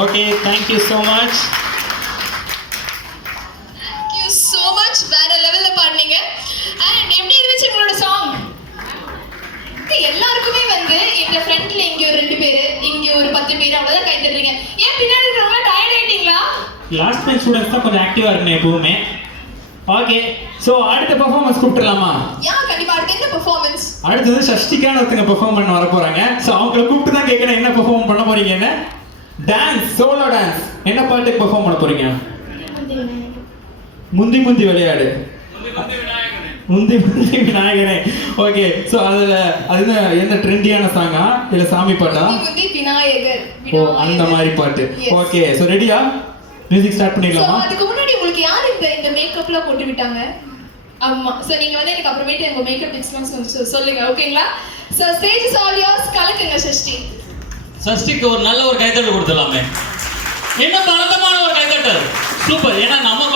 Okay, thank you so much. Thank you so much. வேற லெவல்ல பாடுனீங்க. And எப்படி இருந்துச்சு உங்களோட சாங்? எல்லாருக்குமே வந்து இந்த ஃப்ரண்ட்ல இங்க ஒரு 2 பேரு, இங்க ஒரு 10 பேர் அவ்வளவுதான் கை தட்டுறீங்க. ஏன் பின்னாடி இருக்கவங்க டயர்ட் ஆயிட்டீங்களா? லாஸ்ட் பெஞ்ச் ஸ்டூடெண்ட்ஸ் தான் கொஞ்சம் ஆக்டிவா இருக்கணும் எப்பவுமே. ஓகே, சோ அடுத்த பெர்ஃபார்மன்ஸ் கூப்பிட்டுலாமா? கண்டிப்பா. அடுத்து என்ன பெர்ஃபார்மன்ஸ்? அடுத்தது சஷ்டிகான ஒருத்தங்க பெர்ஃபார்ம் பண்ண வர போறாங்க. சோ அவங்கள கூப்பிட்டு தான் கேட்கணும் என்ன பெர்ஃபார்ம் பண்ண போறீங்கன்னு. Dance, solo dance. என்ன பாட்டுக்கு பெர்ஃபார்ம் பண்ண போறீங்க? முந்தி முந்தி விளையாடு. முந்தி முந்தி விநாயகனே. ஓகே, சோ அதுல அது என்ன ட்ரெண்டியான சாங்கா இல்ல சாமி பாட்டா? முந்தி விநாயகர். ஓ, அந்த மாதிரி பாட்டு. ஓகே, சோ ரெடியா? மியூசிக் ஸ்டார்ட் பண்ணிடலாமா? சோ அதுக்கு முன்னாடி உங்களுக்கு யார் இந்த மேக்கப்லாம் போட்டு விட்டாங்க? ஆமா, சோ நீங்க வந்து எனக்கு அப்புறமேட்டு உங்க மேக்கப் டிப்ஸ்லாம் சொல்லுங்க, ஓகேங்களா? So stage is all yours. கலக்குங்க சஷ்டி. சஷ்டிக்கு ஒரு நல்ல ஒரு கைத்தட்டல் கொடுத்துடலாமே. என்ன பலதமான ஒரு கைத்தட்டல். சூப்பர். ஏன்னா நம்ம